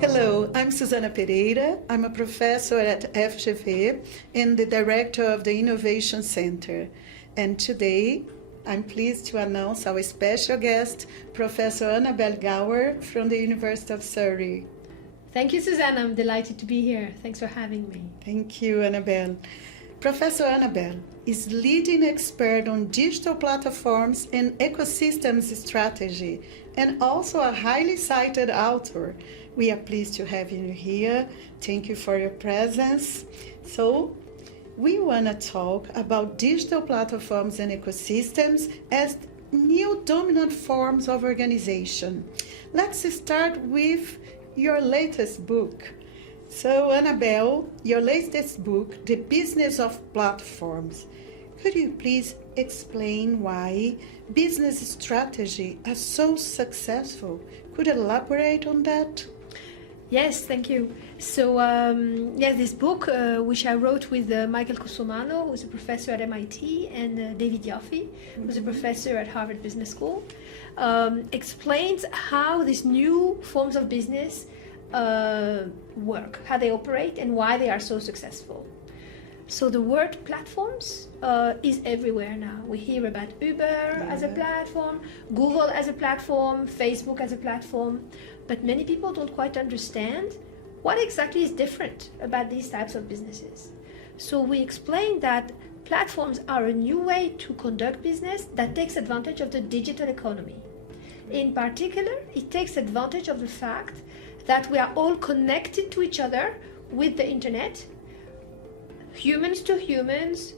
Hello, I'm Susana Pereira. I'm a professor at FGV and the director of the Innovation Center. And today, I'm pleased to announce our special guest, Professor Annabelle Gawer from the University of Surrey. Thank you, Susana. I'm delighted to be here. Thanks for having me. Thank you, Annabelle. Professor Annabelle is leading expert on digital platforms and ecosystems strategy, and also a highly cited author. We are pleased to have you here. Thank you for your presence. So, we want to talk about digital platforms and ecosystems as new dominant forms of organization. Let's start with your latest book. So, Annabelle, your latest book, The Business of Platforms. Could you please explain why business strategy are so successful? Could you elaborate on that? Yes, thank you. So, this book, which I wrote with Michael Cusumano, who's a professor at MIT, and David Yoffe, who's a professor at Harvard Business School, explains how these new forms of business work, how they operate, and why they are so successful. So the word platforms is everywhere now. We hear about Uber as a platform, Google as a platform, Facebook as a platform, but many people don't quite understand what exactly is different about these types of businesses. So we explain that platforms are a new way to conduct business that takes advantage of the digital economy. In particular, it takes advantage of the fact that we are all connected to each other with the internet, humans to humans,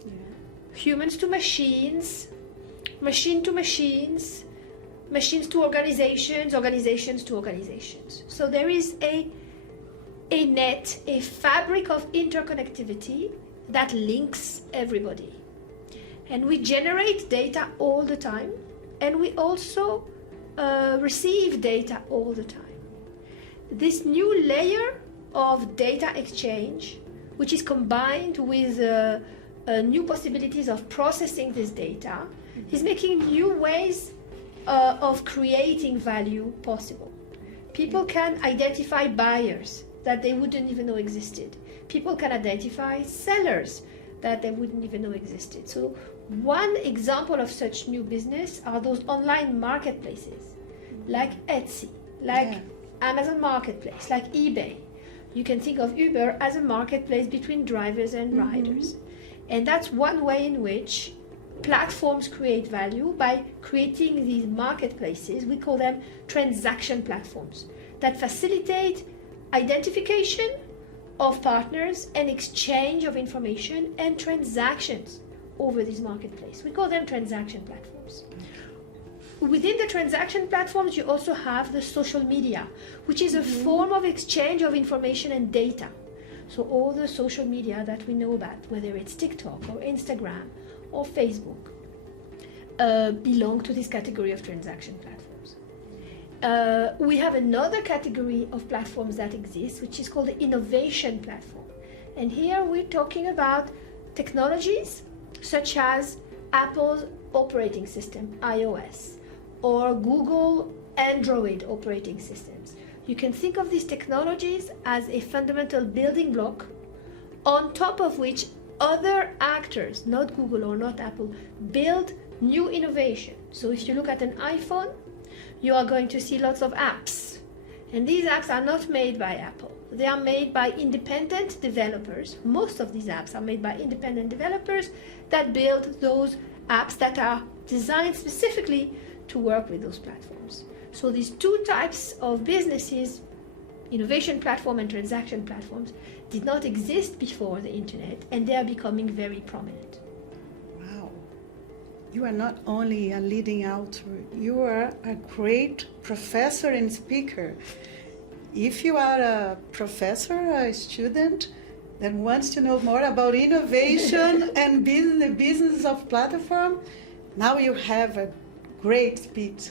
humans to machines, machine to machines, machines to organizations, organizations to organizations. So there is a net, a fabric of interconnectivity that links everybody. And we generate data all the time, and we also receive data all the time. This new layer of data exchange, which is combined with new possibilities of processing this data, is making new ways of creating value possible. People can identify buyers that they wouldn't even know existed. People can identify sellers that they wouldn't even know existed. So one example of such new business are those online marketplaces like Etsy, like Amazon Marketplace, like eBay. You can think of Uber as a marketplace between drivers and riders. And that's one way in which platforms create value, by creating these marketplaces. We call them transaction platforms that facilitate identification of partners and exchange of information and transactions over these marketplaces. We call them transaction platforms. Within the transaction platforms, you also have the social media, which is a form of exchange of information and data. So all the social media that we know about, whether it's TikTok or Instagram or Facebook, belong to this category of transaction platforms. We have another category of platforms that exists, which is called the innovation platform. And here we're talking about technologies such as Apple's operating system, iOS, or Google Android operating systems. You can think of these technologies as a fundamental building block on top of which other actors, not Google or not Apple, build new innovation. So if you look at an iPhone, you are going to see lots of apps. And these apps are not made by Apple. They are made by independent developers. Most of these apps are made by independent developers that build those apps that are designed specifically to work with those platforms. So these two types of businesses, innovation platform and transaction platforms, did not exist before the internet, and they are becoming very prominent. Wow. You are not only a leading author, you are a great professor and speaker. If you are a professor, a student that wants to know more about innovation and the business of platform, now you have a great speech.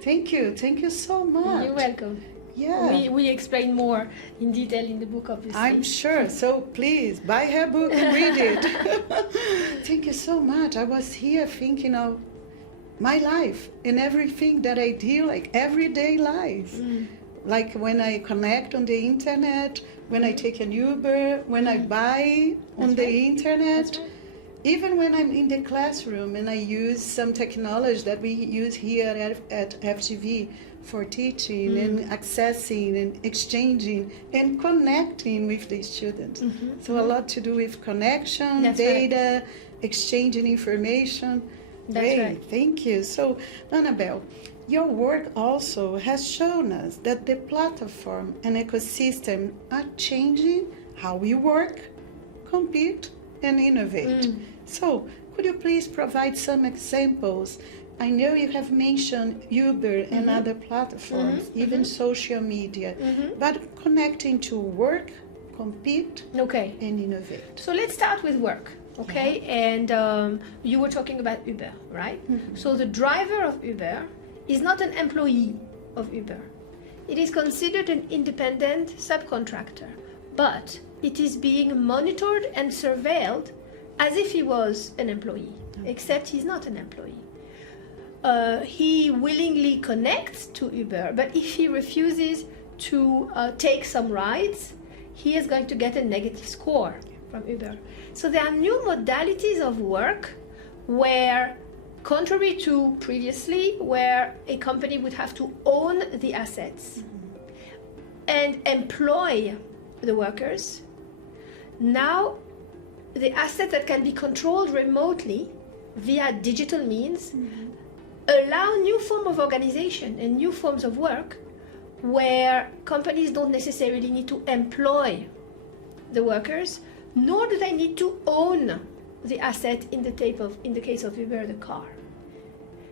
Thank you so much. You're welcome. Yeah. We explain more in detail in the book, obviously. I'm sure. So please buy her book and read it. Thank you so much. I was here thinking of my life and everything that I do, like everyday life. Like when I connect on the internet, when I take an Uber, when I buy on the internet, even when I'm in the classroom and I use some technology that we use here at FGV for teaching and accessing and exchanging and connecting with the students. So a lot to do with connection, data, exchanging information. That's right. Thank you. So, Annabelle, your work also has shown us that the platform and ecosystem are changing how we work, compete, and innovate. So, could you please provide some examples? I know you have mentioned Uber and other platforms, even social media, but connecting to work, compete, and innovate. So let's start with work. Okay, and you were talking about Uber, right? So the driver of Uber is not an employee of Uber. It is considered an independent subcontractor, but it is being monitored and surveilled as if he was an employee, except he's not an employee. He willingly connects to Uber, but if he refuses to take some rides, he is going to get a negative score from Uber. So there are new modalities of work where, contrary to previously, where a company would have to own the assets and employ the workers, now the assets that can be controlled remotely via digital means allow new form of organization and new forms of work where companies don't necessarily need to employ the workers, nor do they need to own the asset in the case of Uber, the car.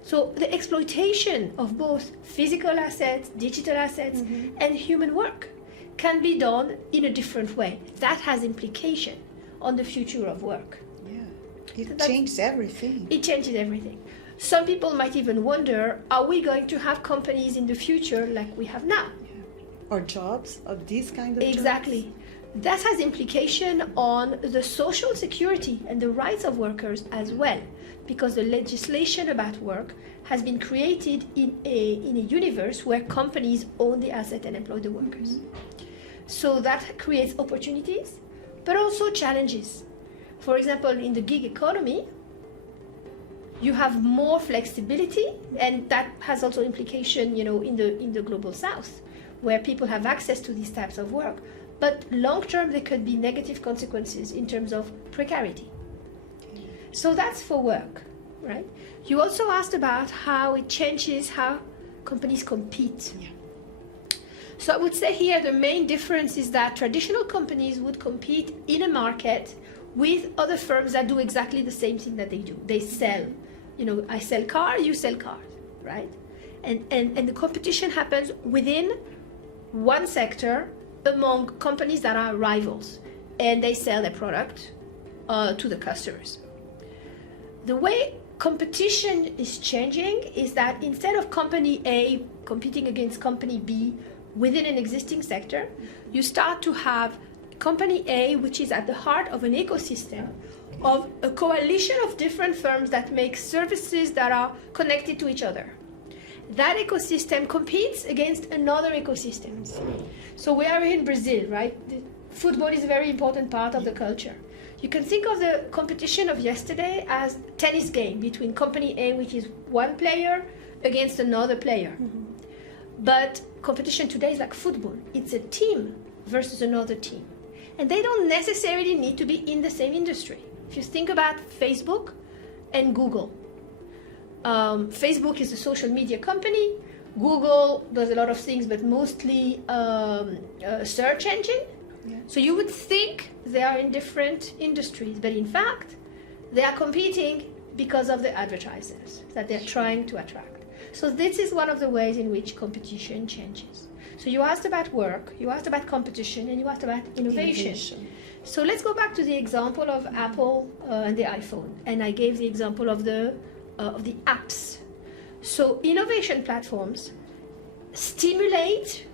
So the exploitation of both physical assets, digital assets, and human work can be done in a different way. That has implication on the future of work. Yeah, it changes everything. It changes everything. Some people might even wonder, are we going to have companies in the future like we have now? Or jobs of this kind of Exactly. jobs? That has implication on the social security and the rights of workers as well, because the legislation about work has been created in a universe where companies own the asset and employ the workers. So that creates opportunities, but also challenges. For example, in the gig economy, you have more flexibility, and that has also implication, in the global south, where people have access to these types of work. But long term, there could be negative consequences in terms of precarity. So that's for work, right? You also asked about how it changes how companies compete. So I would say here the main difference is that traditional companies would compete in a market with other firms that do exactly the same thing that they do. They sell, I sell cars, you sell cars, right? And the competition happens within one sector among companies that are rivals, and they sell their product to the customers. The way competition is changing is that instead of company A competing against company B within an existing sector, you start to have company A, which is at the heart of an ecosystem of a coalition of different firms that make services that are connected to each other. That ecosystem competes against another ecosystem. So we are in Brazil, right? Football is a very important part of the culture. You can think of the competition of yesterday as a tennis game between company A, which is one player, against another player. But competition today is like football. It's a team versus another team. And they don't necessarily need to be in the same industry. If you think about Facebook and Google, Facebook is a social media company. Google does a lot of things, but mostly search engine. So you would think they are in different industries, but in fact, they are competing because of the advertisers that they're trying to attract. So this is one of the ways in which competition changes. So you asked about work, you asked about competition, and you asked about innovation. So let's go back to the example of Apple and the iPhone, and I gave the example of the apps. So innovation platforms stimulate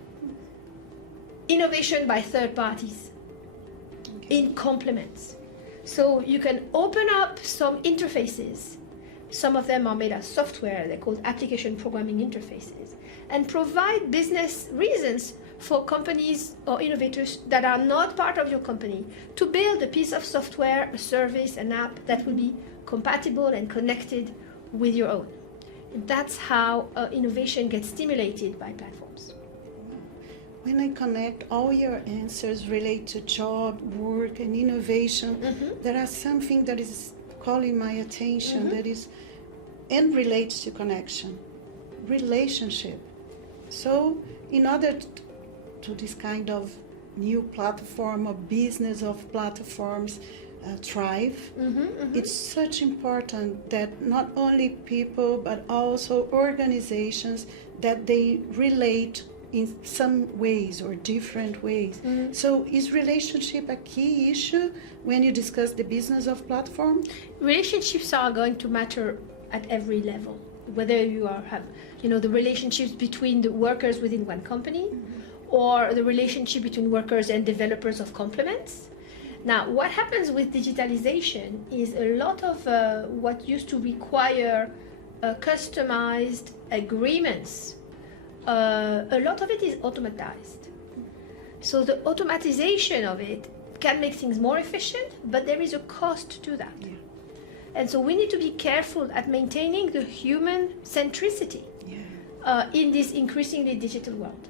innovation by third parties in complements. So you can open up some interfaces Some of them are made as software, they're called application programming interfaces, and provide business reasons for companies or innovators that are not part of your company to build a piece of software, a service, an app that will be compatible and connected with your own. And that's how innovation gets stimulated by platforms. When I connect all your answers relate to job, work, and innovation, there are something that is calling my attention that is and relates to connection, relationship. So in order to this kind of new platform or business of platforms thrive, it's such important that not only people but also organizations that they relate in some ways or different ways. So is relationship a key issue when you discuss the business of platform? Relationships are going to matter at every level, whether you have the relationships between the workers within one company or the relationship between workers and developers of complements. Now, what happens with digitalization is a lot of what used to require customized agreements, a lot of it is automatized. So the automatization of it can make things more efficient, but there is a cost to that. Yeah. And so we need to be careful at maintaining the human centricity in this increasingly digital world.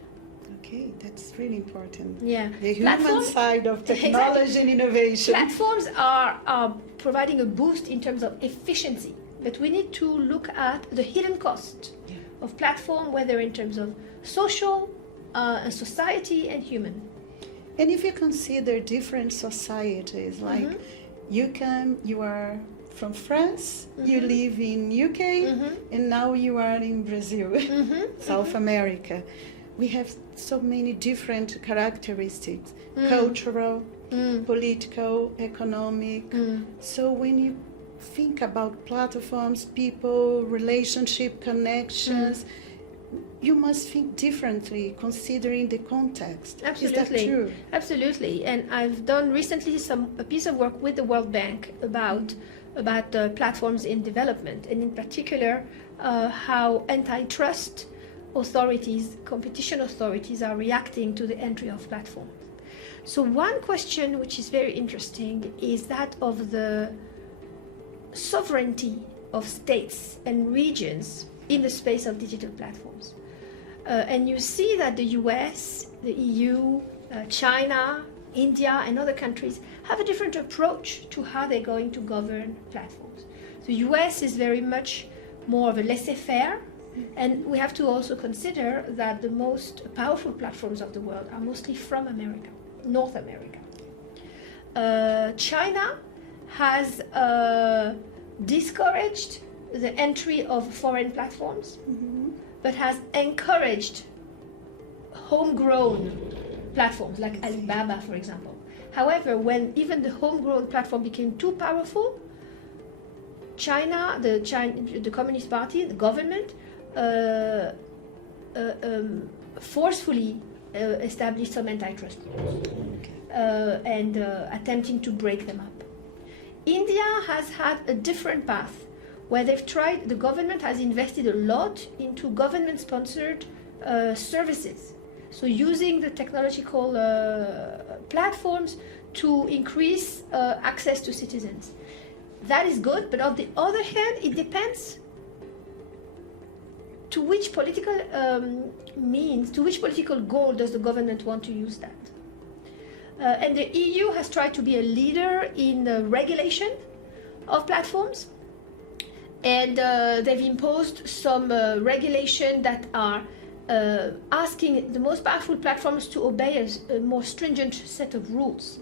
Okay, that's really important. Yeah, the human side of technology and innovation. Platforms are providing a boost in terms of efficiency, but we need to look at the hidden cost of platform, whether in terms of social, society, and human. And if you consider different societies, like you are from France, you live in UK, and now you are in Brazil, South America. We have so many different characteristics, cultural, political, economic. So when you think about platforms, people, relationship, connections, you must think differently considering the context. Absolutely. Is that true? Absolutely. And I've done recently a piece of work with the World Bank about platforms in development, and in particular how antitrust authorities, competition authorities are reacting to the entry of platforms. So one question which is very interesting is that of the sovereignty of states and regions in the space of digital platforms. And you see that the US, the EU, China, India, and other countries have a different approach to how they're going to govern platforms. The US is very much more of a laissez-faire, and we have to also consider that the most powerful platforms of the world are mostly from America, North America. China has discouraged the entry of foreign platforms, but has encouraged homegrown platforms like Alibaba, for example. However, when even the homegrown platform became too powerful, China, the Communist Party, the government, forcefully established some antitrust rules and attempting to break them up. India has had a different path where they've tried, the government has invested a lot into government-sponsored services. So using the technological platforms to increase access to citizens. That is good, but on the other hand, it depends to which political means, to which political goal does the government want to use that. And the EU has tried to be a leader in the regulation of platforms, and they've imposed some regulation that are asking the most powerful platforms to obey a more stringent set of rules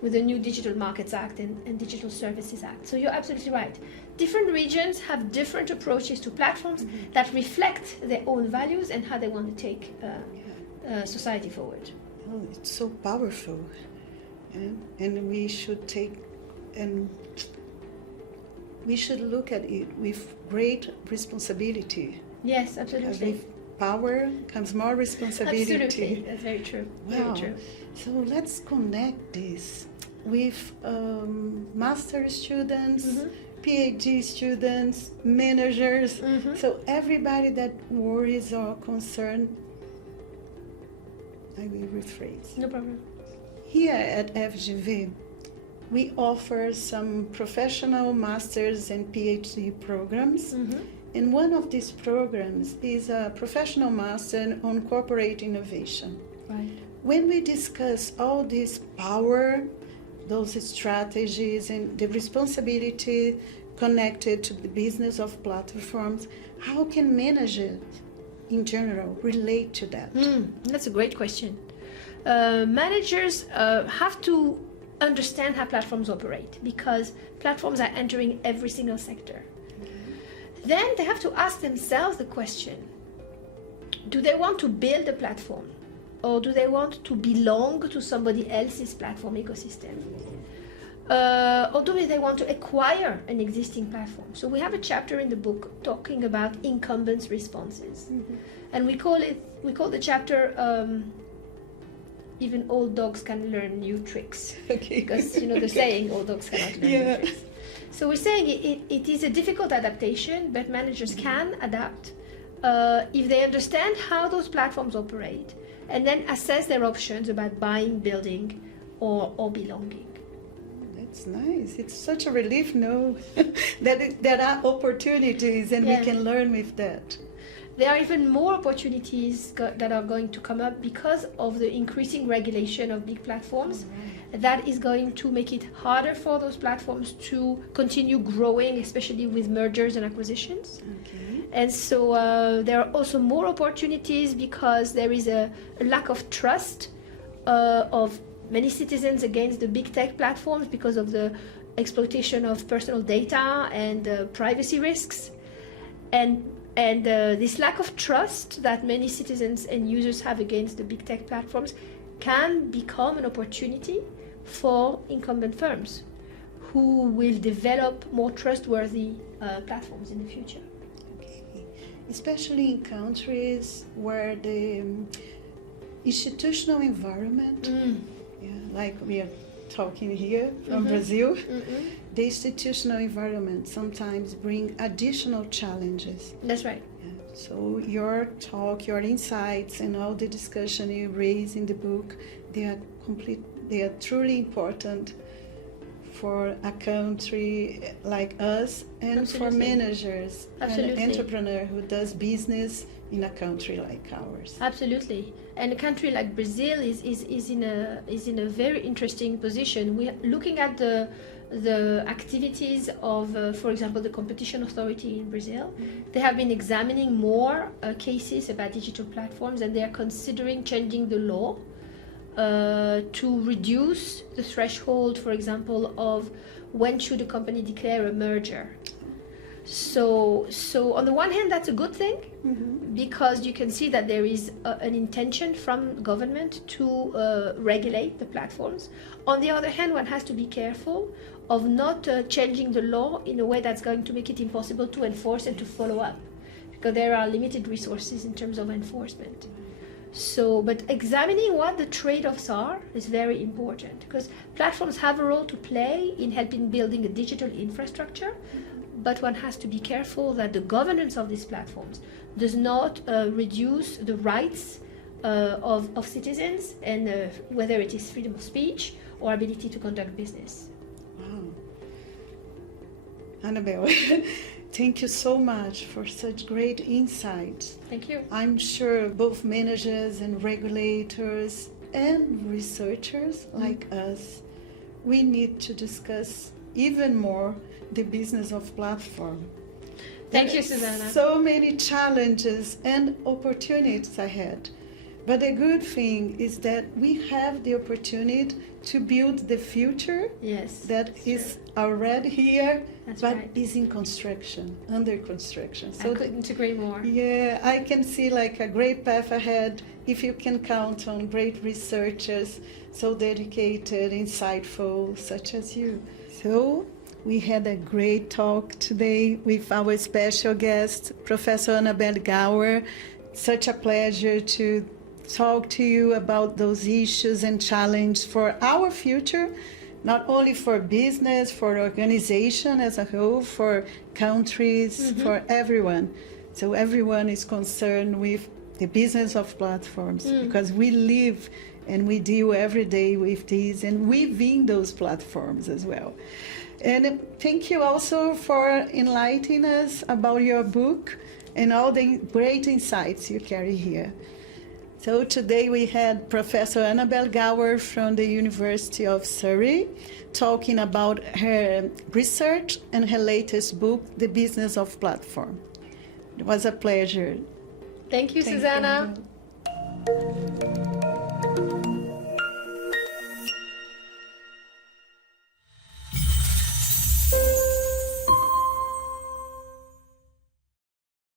with the new Digital Markets Act and Digital Services Act. So you're absolutely right. Different regions have different approaches to platforms that reflect their own values and how they want to take society forward. Oh, it's so powerful, and we should look at it with great responsibility. Yes, absolutely. With power comes more responsibility. Absolutely, that's very true. Wow. Very true. So let's connect this with master students, PhD students, managers, so everybody that worries or concerned. I will rephrase. No problem. Here at FGV, we offer some professional masters and PhD programs. And one of these programs is a professional master on corporate innovation. Right. When we discuss all this power, those strategies, and the responsibility connected to the business of platforms, how can managers in general relate to that? That's a great question. Managers have to understand how platforms operate because platforms are entering every single sector. Then they have to ask themselves the question, do they want to build a platform or do they want to belong to somebody else's platform ecosystem? Or do they want to acquire an existing platform? So we have a chapter in the book talking about incumbents' responses. And we call the chapter even old dogs can learn new tricks. Okay. Because the saying, old dogs cannot learn new tricks. So we're saying it is a difficult adaptation, but managers can adapt if they understand how those platforms operate and then assess their options about buying, building, or belonging. That's nice. It's such a relief, that there are opportunities and we can learn with that. There are even more opportunities that are going to come up because of the increasing regulation of big platforms. That is going to make it harder for those platforms to continue growing, especially with mergers and acquisitions. Okay. And so there are also more opportunities because there is a lack of trust of many citizens against the big tech platforms because of the exploitation of personal data and privacy risks. And this lack of trust that many citizens and users have against the big tech platforms can become an opportunity for incumbent firms who will develop more trustworthy platforms in the future. Okay. Especially in countries where the institutional environment, like we are talking here from Brazil, the institutional environment sometimes bring additional challenges. That's right. Yeah. So your talk, your insights, and all the discussion you raise in the book, they are truly important for a country like us and for managers and entrepreneur who does business in a country like ours. Absolutely. And a country like Brazil is in a very interesting position. We are looking at the activities of, for example, the competition authority in Brazil. They have been examining more cases about digital platforms, and they are considering changing the law to reduce the threshold, for example, of when should a company declare a merger. So on the one hand, that's a good thing because you can see that there is an intention from government to regulate the platforms. On the other hand, one has to be careful of not changing the law in a way that's going to make it impossible to enforce and to follow up, because there are limited resources in terms of enforcement. So, but examining what the trade-offs are is very important, because platforms have a role to play in helping building a digital infrastructure, but one has to be careful that the governance of these platforms does not reduce the rights of citizens, and whether it is freedom of speech or ability to conduct business. Wow. Annabelle, thank you so much for such great insights. Thank you. I'm sure both managers and regulators and researchers like us, we need to discuss even more the business of platform. Thank you, Susana. So many challenges and opportunities ahead. But the good thing is that we have the opportunity to build the future that is already here, but is in construction, under construction. So I couldn't agree more. Yeah, I can see like a great path ahead if you can count on great researchers, so dedicated, insightful, such as you. So we had a great talk today with our special guest, Professor Annabelle Gawer. Such a pleasure to talk to you about those issues and challenges for our future not only for business, for organization as a whole, for countries, for everyone. So everyone is concerned with the business of platforms because we live and we deal every day with these and within those platforms as well. And thank you also for enlightening us about your book and all the great insights you carry here. So today we had Professor Annabelle Gawer from the University of Surrey talking about her research and her latest book, The Business of Platform. It was a pleasure. Thank you, Thank Susana. you.